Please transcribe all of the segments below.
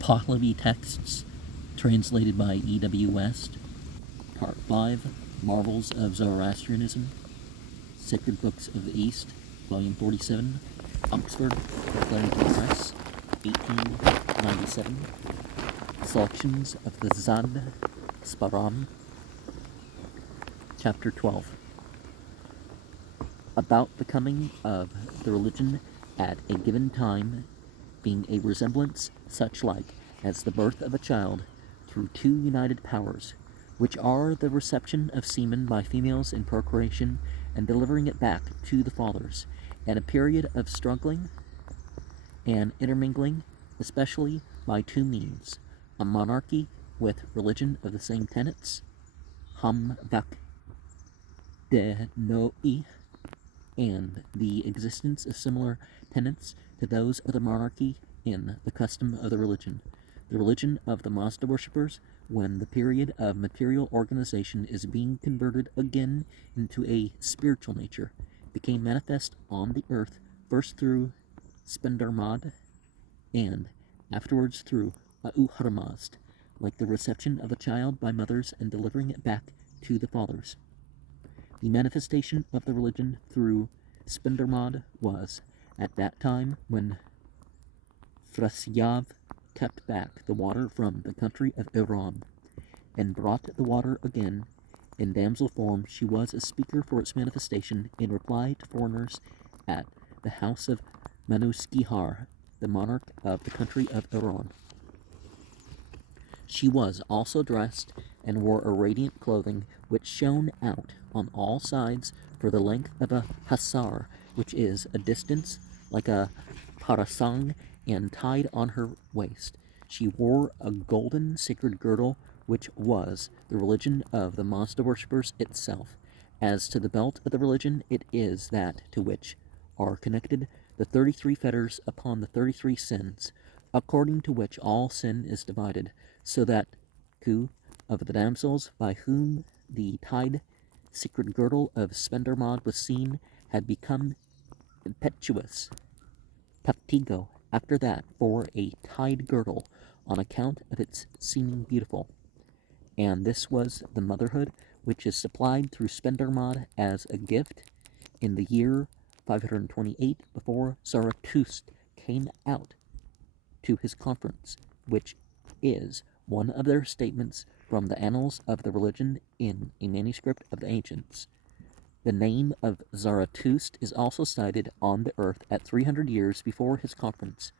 Pahlavi texts, translated by E.W. West. Part 5, Marvels of Zoroastrianism, Sacred Books of the East, Volume 47, Oxford, Clarendon Press, 1897. Selections of the Zad, Sparam. Chapter 12. About the coming of the religion at a given time, being a resemblance such like as the birth of a child through two united powers, which are the reception of semen by females in procreation and delivering it back to the fathers, and a period of struggling and intermingling, especially by two means: a monarchy with religion of the same tenets, ham vak de noi, and the existence of similar tenets to those of the monarchy in the custom of the religion of the Mazda worshippers, when the period of material organization is being converted again into a spiritual nature, became manifest on the earth, first through Spendarmad, and afterwards through Auharmazd, like the reception of a child by mothers and delivering it back to the fathers. The manifestation of the religion through Spendarmad was, at that time when Frasyav kept back the water from the country of Iran, and brought the water again in damsel form, she was a speaker for its manifestation in reply to foreigners at the house of Manuskihar, the monarch of the country of Iran. She was also dressed and wore a radiant clothing which shone out on all sides for the length of a hasar, which is a distance like a parasang, and tied on her waist. She wore a golden sacred girdle, which was the religion of the Mazda worshippers itself. As to the belt of the religion, it is that to which are connected the 33 fetters upon the 33 sins, according to which all sin is divided, so that two of the damsels by whom the tied sacred girdle of Spendarmad was seen had become impetuous Taptigo after that for a tied girdle on account of its seeming beautiful. And this was the motherhood which is supplied through Spendarmad as a gift in the year 528 before Zarathustra came out to his conference, which is one of their statements from the annals of the religion in a manuscript of the ancients. The name of Zarathustra is also cited on the earth at 300 years before his conference.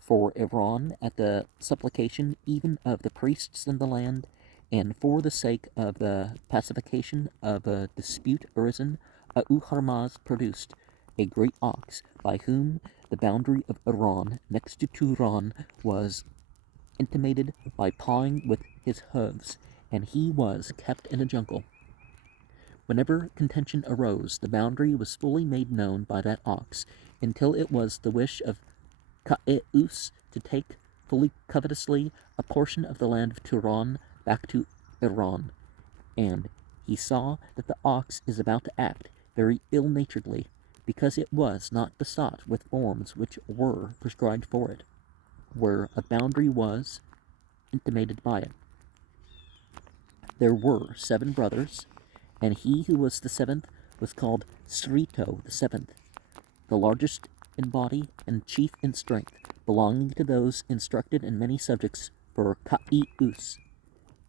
For Iran, at the supplication even of the priests in the land, and for the sake of the pacification of a dispute arisen, Auharmaz produced a great ox, by whom the boundary of Iran next to Turan was intimated by pawing with his hooves, and he was kept in a jungle. Whenever contention arose, the boundary was fully made known by that ox, until it was the wish of Ka'eus to take fully covetously a portion of the land of Turan back to Iran, and he saw that the ox is about to act very ill-naturedly, because it was not besought with forms which were prescribed for it, where a boundary was intimated by it. There were 7 brothers, and he who was the 7th was called Srito the 7th, the largest in body and chief in strength, belonging to those instructed in many subjects for Ka'eus,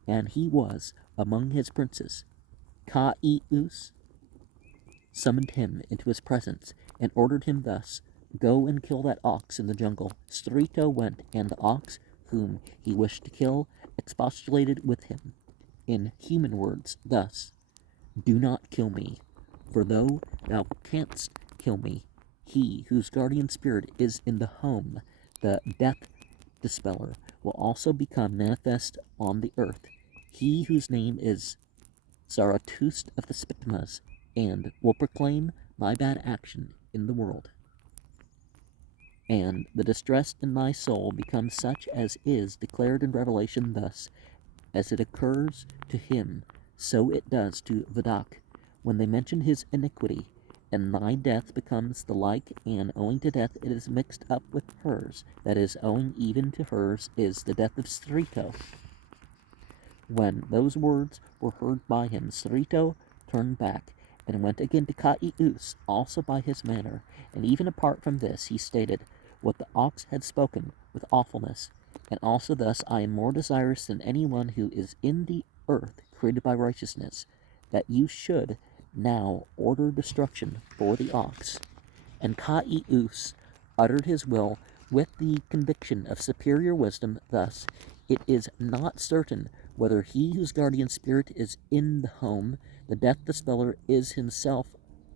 and he was among his princes. Ka'eus summoned him into his presence, and ordered him thus: "Go and kill that ox in the jungle." Srito went, and the ox, whom he wished to kill, expostulated with him, in human words, thus: "Do not kill me, for though thou canst kill me, he whose guardian spirit is in the home, the death dispeller, will also become manifest on the earth, he whose name is Zarathustra of the Spitmas, and will proclaim my bad action in the world. And the distress in my soul becomes such as is declared in Revelation thus: as it occurs to him, so it does to Vadak, when they mention his iniquity, and thy death becomes the like, and owing to death it is mixed up with hers, that is, owing even to hers is the death of Strito. When those words were heard by him, Strito turned back, and went again to Caius, also by his manner, and even apart from this he stated what the ox had spoken with awfulness, and also thus I am more desirous than any one who is in the earth created by righteousness, that you should now order destruction for the ox. And Caius uttered his will with the conviction of superior wisdom thus: it is not certain whether he whose guardian spirit is in the home, the death dispeller, is himself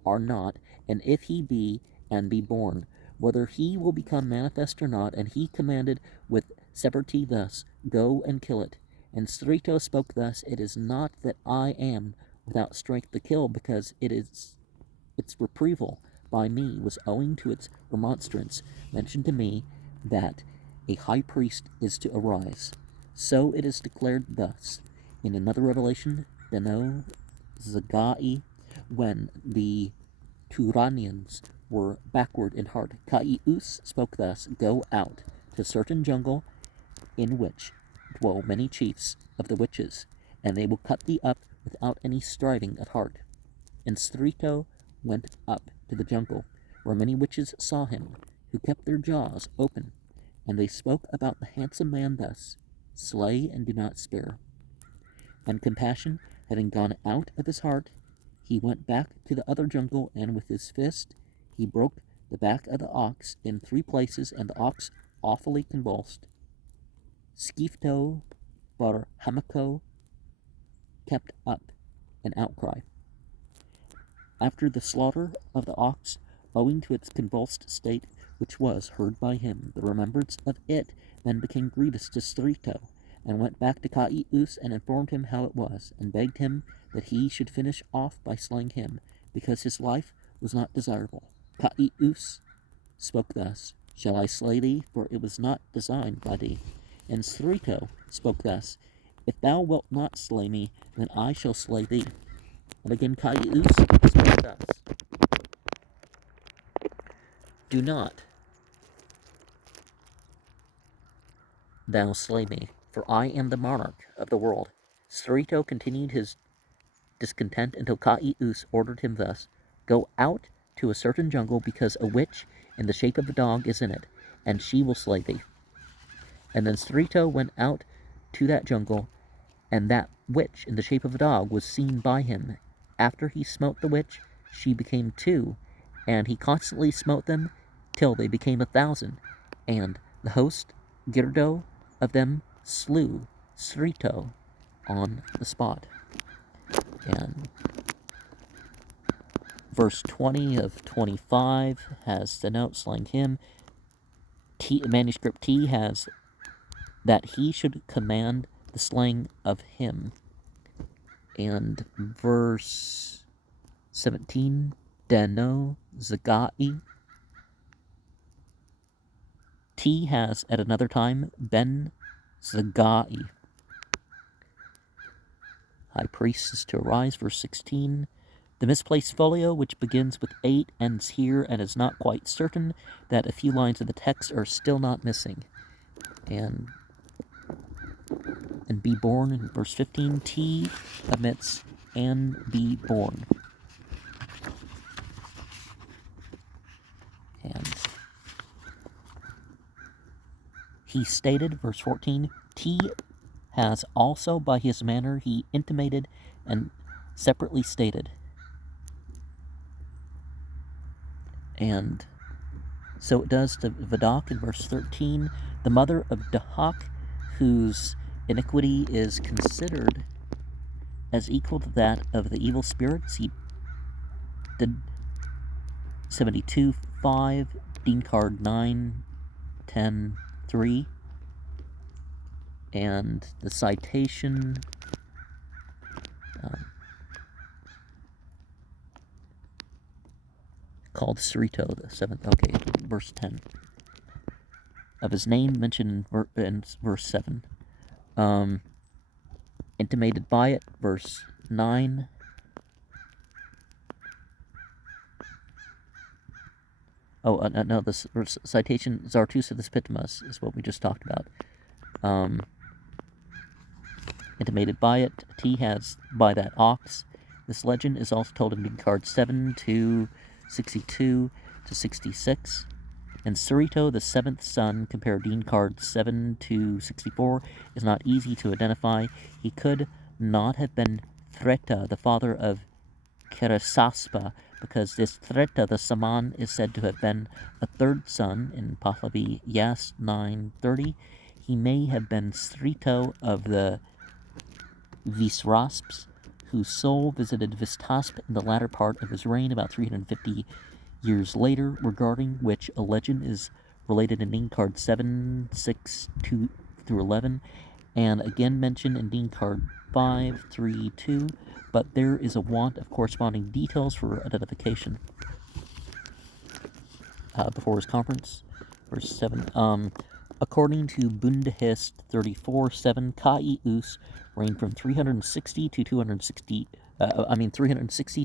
or not, and if he be, and be born, whether he will become manifest or not. And he commanded with severity thus: go and kill it. And Strito spoke thus: it is not that I am without strength to kill, because its reprieval by me was owing to its remonstrance mentioned to me that a high priest is to arise. So it is declared thus in another revelation, Deno Zagai, when the Turanians were backward in heart. Caius spoke thus: go out to a certain jungle in which dwell many chiefs of the witches, and they will cut thee up without any striving at heart. And Strito went up to the jungle, where many witches saw him, who kept their jaws open, and they spoke about the handsome man thus: slay and do not spare. And compassion having gone out of his heart, he went back to the other jungle, and with his fist he broke the back of the ox in 3 places, and the ox awfully convulsed. Skifto bar Hamako kept up an outcry. After the slaughter of the ox, owing to its convulsed state, which was heard by him, the remembrance of it then became grievous to Strito, and went back to Caius and informed him how it was, and begged him that he should finish off by slaying him, because his life was not desirable. Caius spoke thus: shall I slay thee? For it was not designed by thee. And Strito spoke thus: if thou wilt not slay me, then I shall slay thee. And again Caius spoke thus: do not thou slay me, for I am the monarch of the world. Strito continued his discontent until Caius ordered him thus: go out to a certain jungle, because a witch in the shape of a dog is in it, and she will slay thee. And then Strito went out to that jungle, and that witch in the shape of a dog was seen by him. After he smote the witch, she became 2, and he constantly smote them till they became 1,000, and the host Girdo of them slew Strito on the spot. And verse 20 of 25 has the note slaying him. Manuscript T has that he should command the slaying of him. And verse 17, Deno Zagai. T has at another time Ben Zagai. High priest is to arise, verse 16. The misplaced folio, which begins with 8, ends here, and is not quite certain that a few lines of the text are still not missing. And be born in verse 15. T omits and be born. And he stated, verse 14, T has also by his manner he intimated and separately stated. And so it does to Vidocq in verse 13, the mother of Dahak, whose iniquity is considered as equal to that of the evil spirits. He did 72:5, Dean card 9:10:3, and the citation called Cerrito, the 7th, okay, verse 10, of his name mentioned in verse 7, intimated by it, verse 9, no, this citation, Zarathustra the Spitimus, is what we just talked about. Intimated by it, T has by that ox. This legend is also told in Dean cards 7 to 62 to 66. And Surito, the seventh son, compare Dean card 7 to 64, is not easy to identify. He could not have been Threta, the father of Keresaspa, because this Threta, the Saman, is said to have been a third son in Pahlavi Yas 930. He may have been Srito of the Visrasps, whose soul visited Vistasp in the latter part of his reign about 350 years later, regarding which a legend is related in Dean card 7, 6, 2 through 11, and again mentioned in Dean card 5, 3, 2, but there is a want of corresponding details for identification. Before his conference, verse 7, according to Bundahist 34:7, Kai-Us reigned from 360 to 260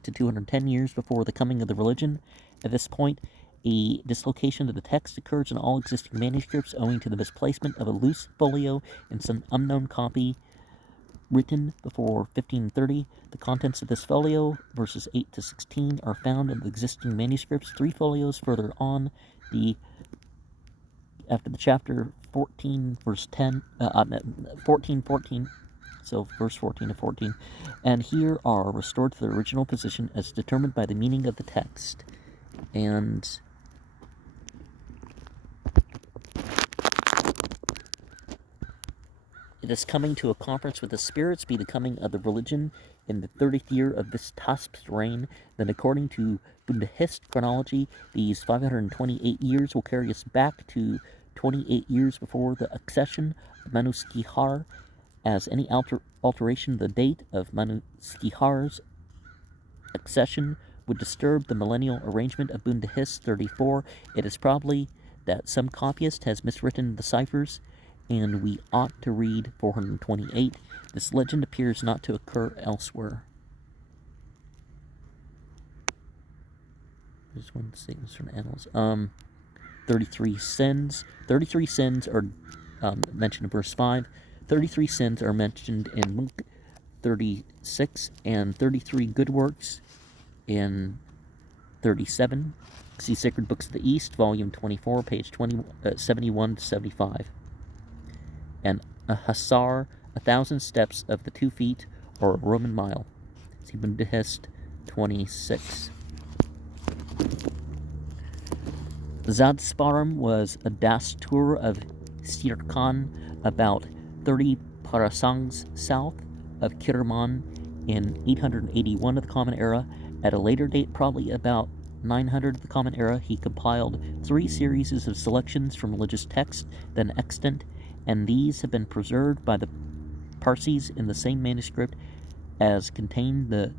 to 210 years before the coming of the religion. At this point, a dislocation of the text occurs in all existing manuscripts owing to the misplacement of a loose folio in some unknown copy written before 1530. The contents of this folio, verses 8 to 16, are found in the existing manuscripts. 3 folios further on, after the chapter 14, verse 10, 14, so verse 14 to 14, and here are restored to their original position as determined by the meaning of the text. And it is coming to a conference with the spirits be the coming of the religion in the 30th year of this Tasp's reign. Then according to Bundahist chronology, these 528 years will carry us back to 28 years before the accession of Manuskihar. As any alteration of the date of Manuskihar's accession would disturb the millennial arrangement of Bundahist 34, it is probably that some copyist has miswritten the ciphers, and we ought to read 428. This legend appears not to occur elsewhere. There's one statement from Annals. 33 sins. 33 sins are mentioned in verse 5. 33 sins are mentioned in Luke 36, and 33 good works in 37. See Sacred Books of the East, volume 24, page 71 to 75. And a hasar, 1,000 steps of the 2 feet, or a Roman mile. See Bundahist 26. Zad Sparam was a dastur of Sirkan, about 30 parasangs south of Kirman in 881 of the Common Era. At a later date, probably about 900 of the Common Era, he compiled 3 series of selections from religious texts then extant, and these have been preserved by the Parsis in the same manuscript as contained the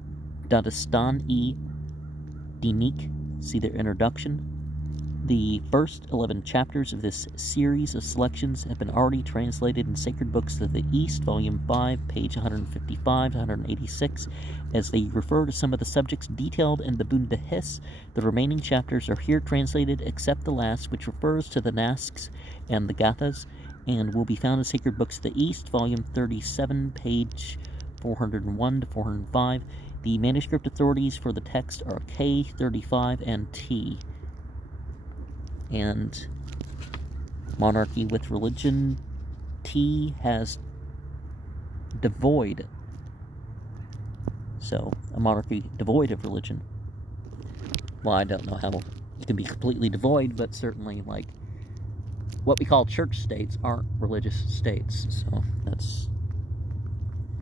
Dadastan-e Dinik. See their introduction. The first 11 chapters of this series of selections have been already translated in Sacred Books of the East, Volume 5, page 155 to 186. As they refer to some of the subjects detailed in the Bundahis, the remaining chapters are here translated except the last, which refers to the Nasks and the Gathas, and will be found in Sacred Books of the East, Volume 37, page 401 to 405. The manuscript authorities for the text are K35 and T. And monarchy with religion, T has devoid. So, a monarchy devoid of religion. Well, I don't know how it can be completely devoid, but certainly, like, what we call church states aren't religious states. So, that's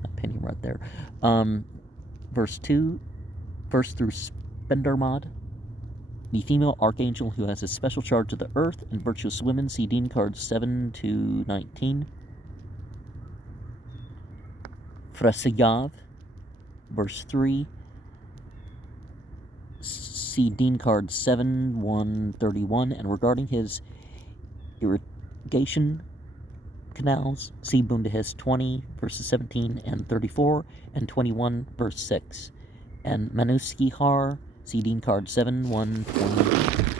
an opinion right there. Verse 2, first through Spendermod. The female archangel who has a special charge of the earth and virtuous women, see Dean cards 7 to 19. Frasigav, verse 3. See Dean cards 7, 1, 31. And regarding his irrigation canals, see Bundahist 20, verses 17 and 34, and 21, verse 6. And Manuskihar, see Dean card 7, 1, 20.